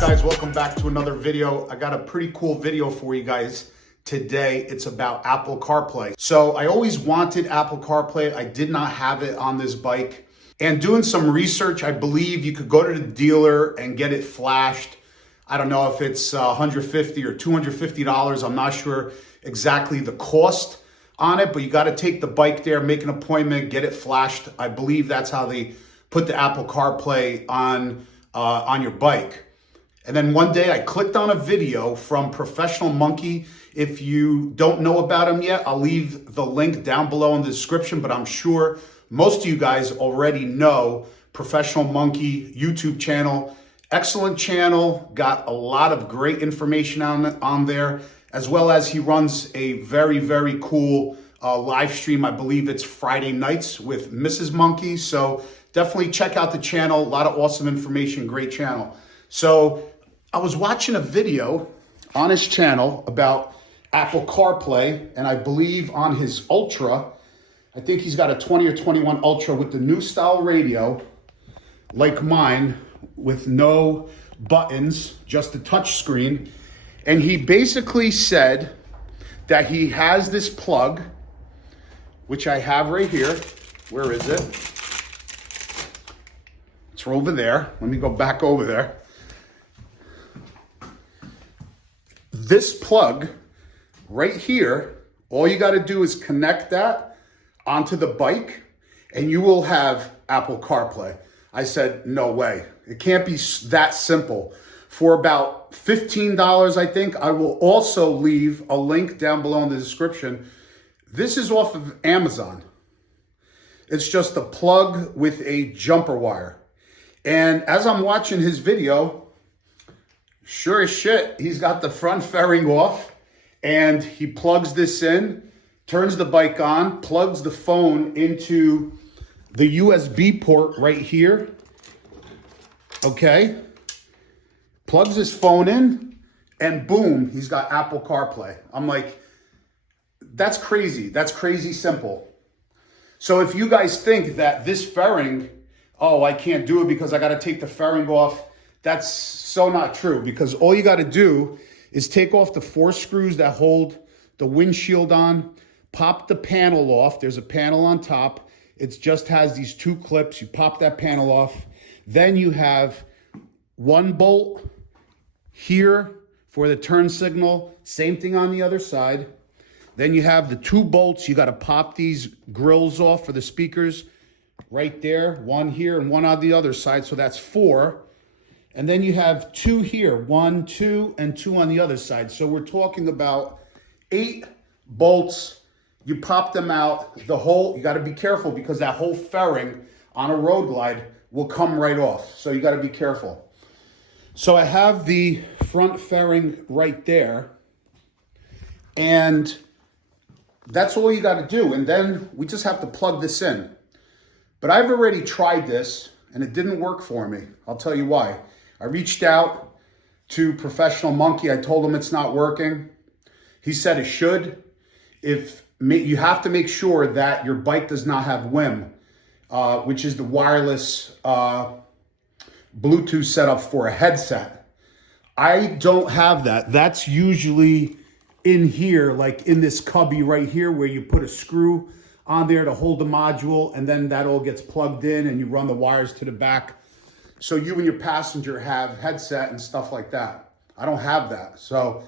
up, guys? Welcome back to another video. I got a pretty cool video for you guys today. It's about Apple CarPlay. So I always wanted Apple CarPlay. I did not have it on this bike. And doing some research, I believe you could go to the dealer and get it flashed. I don't know if it's $150 or $250. I'm not sure exactly the cost on it, but you got to take the bike there, make an appointment, get it flashed. I believe that's how they put the Apple CarPlay on your bike. And then one day I clicked on a video from Professional Monkey. If you don't know about him yet, I'll leave the link down below in the description, but I'm sure most of you guys already know Professional Monkey YouTube channel. Excellent channel, got a lot of great information on there, as well as he runs a very, very cool live stream. I believe it's Friday nights with Mrs. Monkey. So definitely check out the channel. A lot of awesome information, great channel. So I was watching a video on his channel about Apple CarPlay, and I believe on his Ultra, I think he's got a 20 or 21 Ultra with the new style radio, like mine, with no buttons, just a touch screen. And he basically said that he has this plug, which I have right here. Where is it? It's over there. Let me go back over there. This plug right here, all you got to do is connect that onto the bike and you will have Apple CarPlay. I said, no way. It can't be that simple. For about $15, I think, I will also leave a link down below in the description. This is off of Amazon. It's just a plug with a jumper wire. And as I'm watching his video, sure as shit, he's got the front fairing off and he plugs this in, turns the bike on, plugs the phone into the USB port right here. Okay. Plugs his phone in and boom, he's got Apple CarPlay. I'm like, that's crazy. That's crazy simple. So if you guys think that this fairing, oh, I can't do it because I got to take the fairing off, that's so not true, because all you got to do is take off the 4 screws that hold the windshield on, pop the panel off. There's a panel on top. It just has these 2 clips. You pop that panel off. Then you have 1 bolt here for the turn signal. Same thing on the other side. Then you have the 2 bolts. You got to pop these grills off for the speakers right there. 1 here and 1 on the other side. So that's 4. And then you have 2 here, 1, 2, and 2 on the other side. So we're talking about 8 bolts. You pop them out. The whole, you got to be careful because that whole fairing on a road glide will come right off. So you got to be careful. So I have the front fairing right there. And that's all you got to do. And then we just have to plug this in. But I've already tried this and it didn't work for me. I'll tell you why. I reached out to Professional Monkey. I told him it's not working. He said it should. You have to make sure that your bike does not have WIM, which is the wireless Bluetooth setup for a headset. I don't have that. That's usually in here, like in this cubby right here, where you put a screw on there to hold the module, and then that all gets plugged in and you run the wires to the back. So you and your passenger have headset and stuff like that. I don't have that, so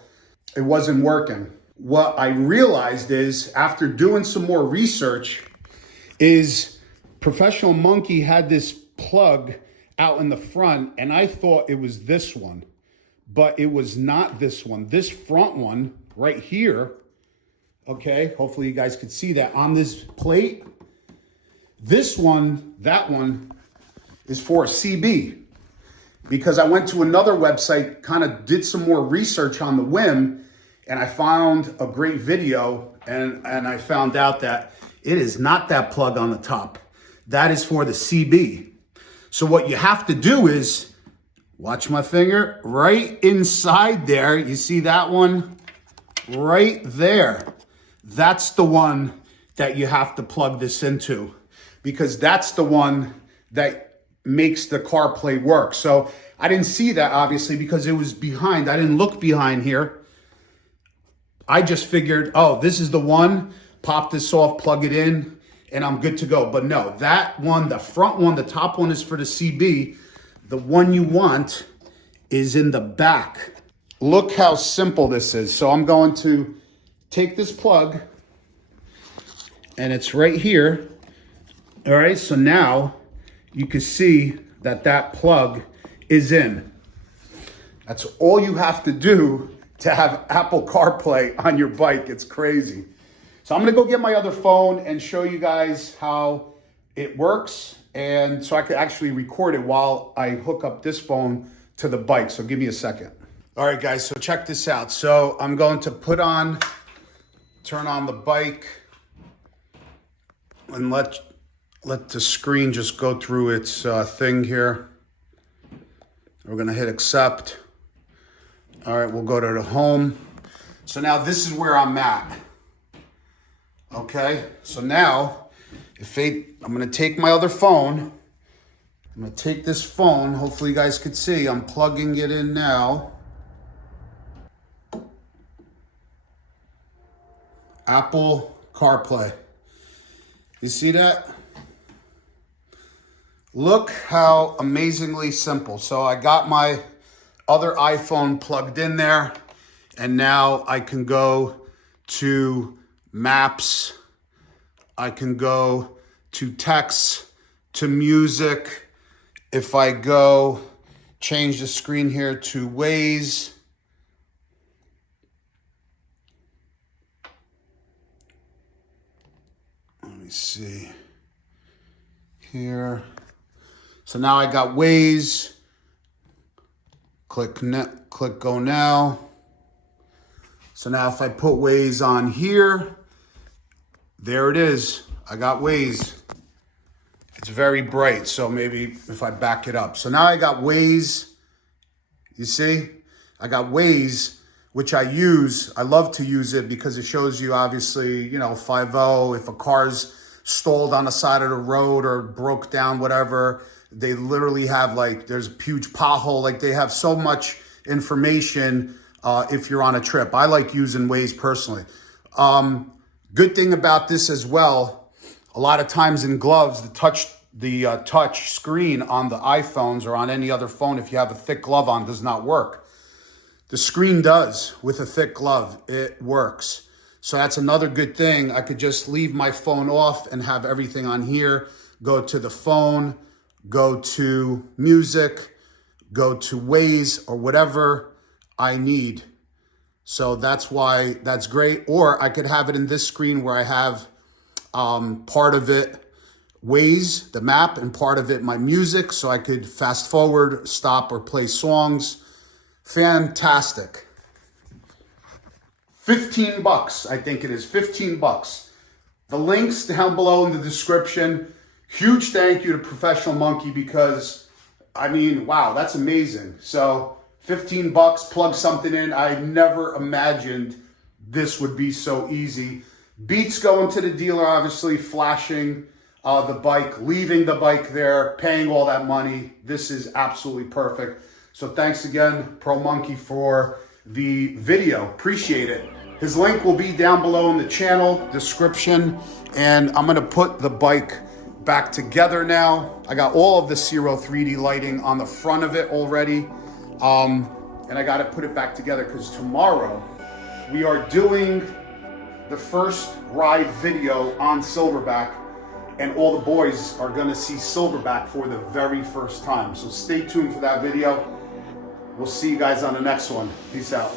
it wasn't working. What I realized is, after doing some more research, is Professional Monkey had this plug out in the front, and I thought it was this one, but it was not this one. This front one right here, okay, hopefully you guys could see that on this plate. This one, that one, is for a CB, because I went to another website, kind of did some more research on the WIM, and I found a great video, and I found out that it is not that plug on the top. That is for the CB. So what you have to do is, watch my finger, right inside there, you see that one right there. That's the one that you have to plug this into, because that's the one that makes the CarPlay work. So I didn't see that obviously because it was behind. I didn't look behind here. I just figured, oh, this is the one, pop this off, plug it in, and I'm good to go. But no, that one, the front one, the top one is for the CB. The one you want is in the back. Look how simple this is. So I'm going to take this plug, and it's right here. All right, so now you can see that that plug is in. That's all you have to do to have Apple CarPlay on your bike. It's crazy. So I'm gonna go get my other phone and show you guys how it works, and so I could actually record it while I hook up this phone to the bike. So give me a second. All right, guys, so check this out. So I'm going to turn on the bike and let the screen just go through its thing here. We're gonna hit accept. All right, we'll go to the home. So now this is where I'm at. Okay, so now I'm gonna take my other phone. I'm gonna take this phone. Hopefully you guys could see. I'm plugging it in now. Apple CarPlay. You see that? Look how amazingly simple. So I got my other iPhone plugged in there, and now I can go to Maps, I can go to text, to music. If I go change the screen here to Waze, let me see here. So now I got Waze. Click go now. So now if I put Waze on here, there it is. I got Waze. It's very bright, so maybe if I back it up. So now I got Waze. You see? I got Waze, which I use. I love to use it because it shows you obviously, 5-0, if a car's stalled on the side of the road or broke down, whatever. They literally have there's a huge pothole. They have so much information if you're on a trip. I like using Waze personally. Good thing about this as well, a lot of times in gloves, the touch screen on the iPhones or on any other phone, if you have a thick glove on, does not work. The screen does with a thick glove. It works. So that's another good thing. I could just leave my phone off and have everything on here. Go to the phone, go to music, go to Waze, or whatever I need. So that's why that's great. Or I could have it in this screen where I have part of it Waze, the map, and part of it my music. So I could fast forward, stop, or play songs. Fantastic. $15, I think it is, $15. The link's down below in the description. Huge thank you to Professional Monkey because, wow, that's amazing. So $15, plug something in. I never imagined this would be so easy. Beats going to the dealer, obviously, flashing the bike, leaving the bike there, paying all that money. This is absolutely perfect. So thanks again, Pro Monkey, for the video. Appreciate it. His link will be down below in the channel description. And I'm going to put the bike back together now. I got all of the Zero 3D lighting on the front of it already. And I got to put it back together because tomorrow we are doing the first ride video on Silverback, and all the boys are going to see Silverback for the very first time. So stay tuned for that video. We'll see you guys on the next one. Peace out.